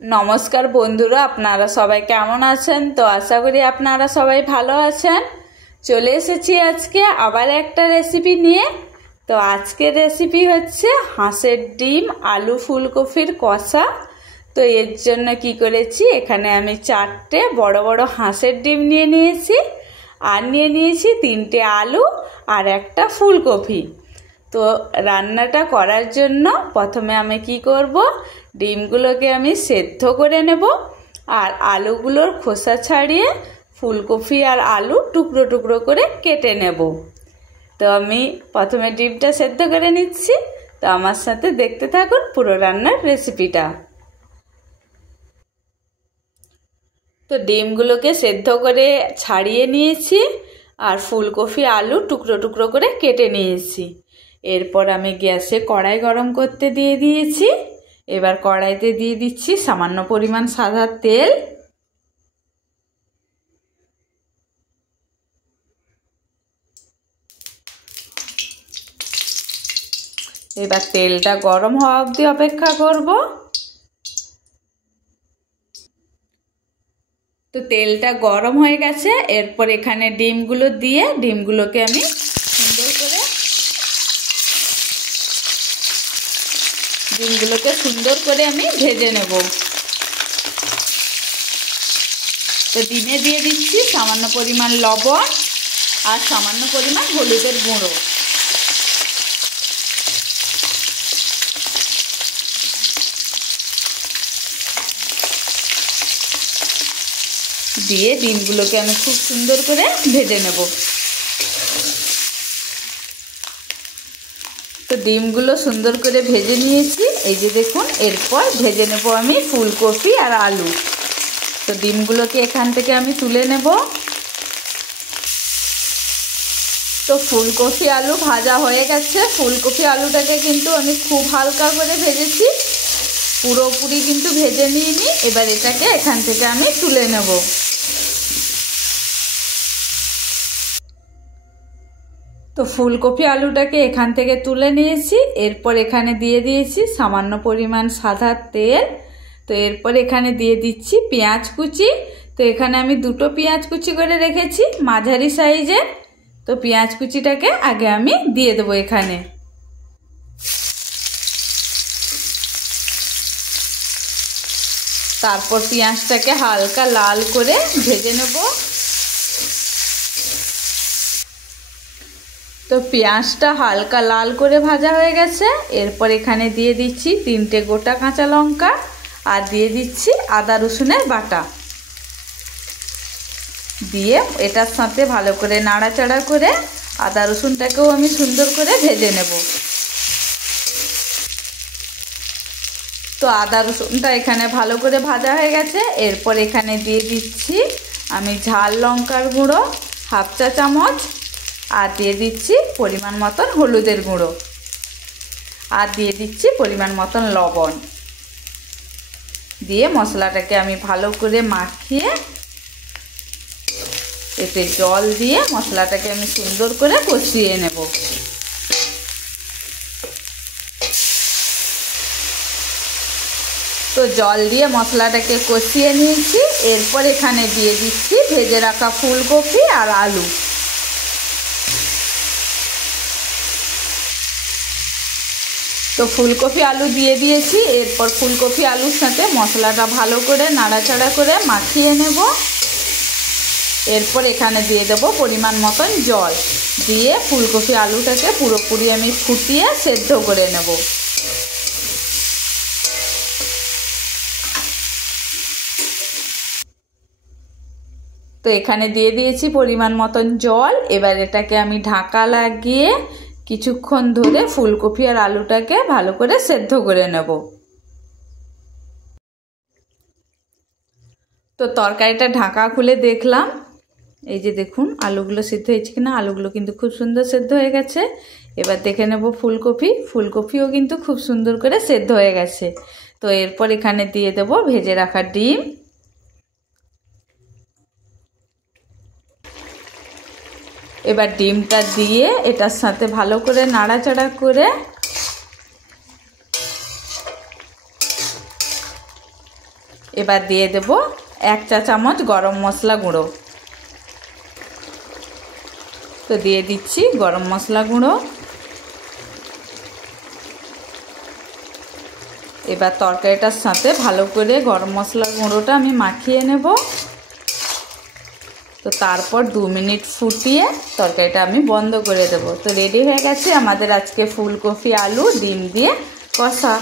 নমস্কার বন্ধুরা, আপনারা সবাই কেমন আছেন? তো আশা করি আপনারা সবাই ভালো আছেন। চলে এসেছি আজকে আবার একটা রেসিপি নিয়ে। তো আজকের রেসিপি হচ্ছে হাঁসের ডিম আলু ফুলকপির কষা। তো এর জন্য কি করেছি, এখানে আমি 4টে বড় বড় হাঁসের ডিম নিয়ে নিয়েছি, আর নিয়ে নিয়েছি 3টে আলু আর একটা ফুলকপি। তো রান্নাটা করার জন্য প্রথমে আমি কি করব, ডিমগুলোকে আমি সেদ্ধ করে নেব আর আলুগুলোর খোসা ছাড়িয়ে ফুলকপি আর আলু টুকরো টুকরো করে কেটে নেব। তো আমি প্রথমে ডিমটা সেদ্ধ করে নিচ্ছি। তো আমার সাথে দেখতে থাকুন পুরো রান্নার রেসিপিটা। তো ডিমগুলোকে সেদ্ধ করে ছাড়িয়ে নিয়েছি আর ফুলকপি আলু টুকরো টুকরো করে কেটে নিয়েছি। এরপর আমি গ্যাসে কড়াই গরম করতে দিয়ে দিয়েছি। এবার কড়াইতে দিয়ে দিচ্ছি সামান্য পরিমাণ সাদা তেল। এবার তেলটা গরম হওয়া অবধি অপেক্ষা করব। তো তেলটা গরম হয়ে গেছে। এরপর এখানে ডিমগুলো দিয়ে ডিমগুলোকে আমি সুন্দর করে আমি ভেজে নেব। তো ডিমে দিয়ে দিচ্ছি সামান্য পরিমাণ লবণ আর সামান্য পরিমাণ হলুদের গুঁড়ো। দিয়ে ডিমগুলোকে আমি খুব সুন্দর করে ভেজে নেব। তো ডিমগুলো সুন্দর করে ভেজে নিয়েছি, এই যে দেখুন। এরপর ভেজে নেব আমি ফুলকপি আর আলু। তো ডিমগুলোকে এখান থেকে আমি তুলে নেব। তো ফুলকপি আলু ভাজা হয়ে গেছে। ফুলকপি আলুটাকে কিন্তু আমি খুব হালকা করে ভেজেছি, পুরোপুরি কিন্তু ভেজে নিইনি। এবার এটাকে এখান থেকে আমি তুলে নেব। তো ফুলকপি আলুটাকে এখান থেকে তুলে নিয়েছি। এরপর এখানে দিয়ে দিয়েছি সামান্য পরিমাণ সাদা তেল। তো এরপর এখানে দিয়ে দিচ্ছি পেঁয়াজ কুচি। তো এখানে আমি 2টো পেঁয়াজ কুচি করে রেখেছি মাঝারি সাইজের। তো পেঁয়াজ কুচিটাকে আগে আমি দিয়ে দেবো এখানে। তারপর পেঁয়াজটাকে হালকা লাল করে ভেজে নেব। তো পেঁয়াজটা হালকা লাল করে ভাজা হয়ে গেছে। এরপর এখানে দিয়ে দিচ্ছি 3টে গোটা কাঁচা লঙ্কা আর দিয়ে দিচ্ছি আদা রসুনের বাটা। দিয়ে এটার সাথে ভালো করে নাড়াচাড়া করে আদা রসুনটাকেও আমি সুন্দর করে ভেজে নেব। তো আদা রসুনটা এখানে ভালো করে ভাজা হয়ে গেছে। এরপর এখানে দিয়ে দিচ্ছি আমি ঝাল লঙ্কার গুঁড়ো 1/2 চা চামচ, আর দিয়ে দিচ্ছি পরিমাণ মতন হলুদের গুঁড়ো, আর দিয়ে দিচ্ছি পরিমাণ মতন লবণ। দিয়ে মশলাটাকে আমি ভালো করে মাখিয়ে এতে জল দিয়ে মশলাটাকে আমি সুন্দর করে কষিয়ে নেব। তো জল দিয়ে মশলাটাকে কষিয়ে নিয়েছি। এরপর এখানে দিয়ে দিচ্ছি ভেজে রাখা ফুলকপি আর আলু। তো ফুলকপি আলু দিয়ে দিয়েছি। এরপর ফুলকপি আলুর সাথে মশলাটা ভালো করে নাড়াচাড়া করে মাখিয়ে নেব। এরপর এখানে দিয়ে দেব পরিমাণ মতন জল। দিয়ে ফুলকপি আলুটাকে পুরোপুরি আমি ফুটিয়ে সেদ্ধ করে নেব। তো এখানে দিয়ে দিয়েছি পরিমাণ মতন জল। এবার এটাকে আমি ঢাকা লাগিয়ে কিছুক্ষণ ধরে ফুলকপি আর আলুটাকে ভালো করে সেদ্ধ করে নেব। তো তরকারিটা ঢাকা খুলে দেখলাম, এই যে দেখুন আলুগুলো সিদ্ধ হয়েছে কিনা। আলুগুলো কিন্তু খুব সুন্দর সেদ্ধ হয়ে গেছে। এবার দেখে নেব ফুলকপিও কিন্তু খুব সুন্দর করে সেদ্ধ হয়ে গেছে। তো এরপর এখানে দিয়ে দেব ভেজে রাখা ডিম। এবার ডিমটা দিয়ে এটার সাথে ভালো করে নাড়াচাড়া করে এবার দিয়ে দেব 1 চা চামচ গরম মশলা গুঁড়ো। তো দিয়ে দিচ্ছি গরম মশলা গুঁড়ো। এবার তরকারিটার সাথে ভালো করে গরম মশলা গুঁড়োটা আমি মাখিয়ে নেব। তো তারপর 2 মিনিট ফুটিয়ে তরকারিটা আমি বন্ধ করে দেব। তো রেডি হয়ে গেছে আমাদের আজকে ফুলকপি আলু ডিম দিয়ে কষা।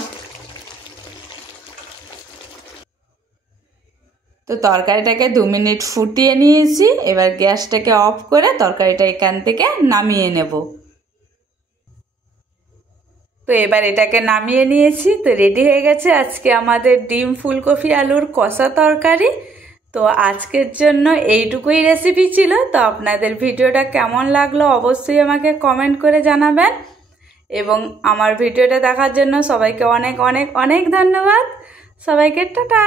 তো তরকারিটাকে 2 মিনিট ফুটিয়ে নিয়েছি। এবার গ্যাসটাকে অফ করে তরকারিটা এখান থেকে নামিয়ে নেব। তো এবার এটাকে নামিয়ে নিয়েছি। তো রেডি হয়ে গেছে আজকে আমাদের ডিম ফুলকপি আলুর কষা তরকারি। তো আজকের জন্য এইটুকুই রেসিপি ছিল। তো আপনাদের ভিডিওটা কেমন লাগলো অবশ্যই আমাকে কমেন্ট করে জানাবেন, এবং আমার ভিডিওটা দেখার জন্য সবাইকে অনেক অনেক অনেক ধন্যবাদ। সবাইকে টাটা।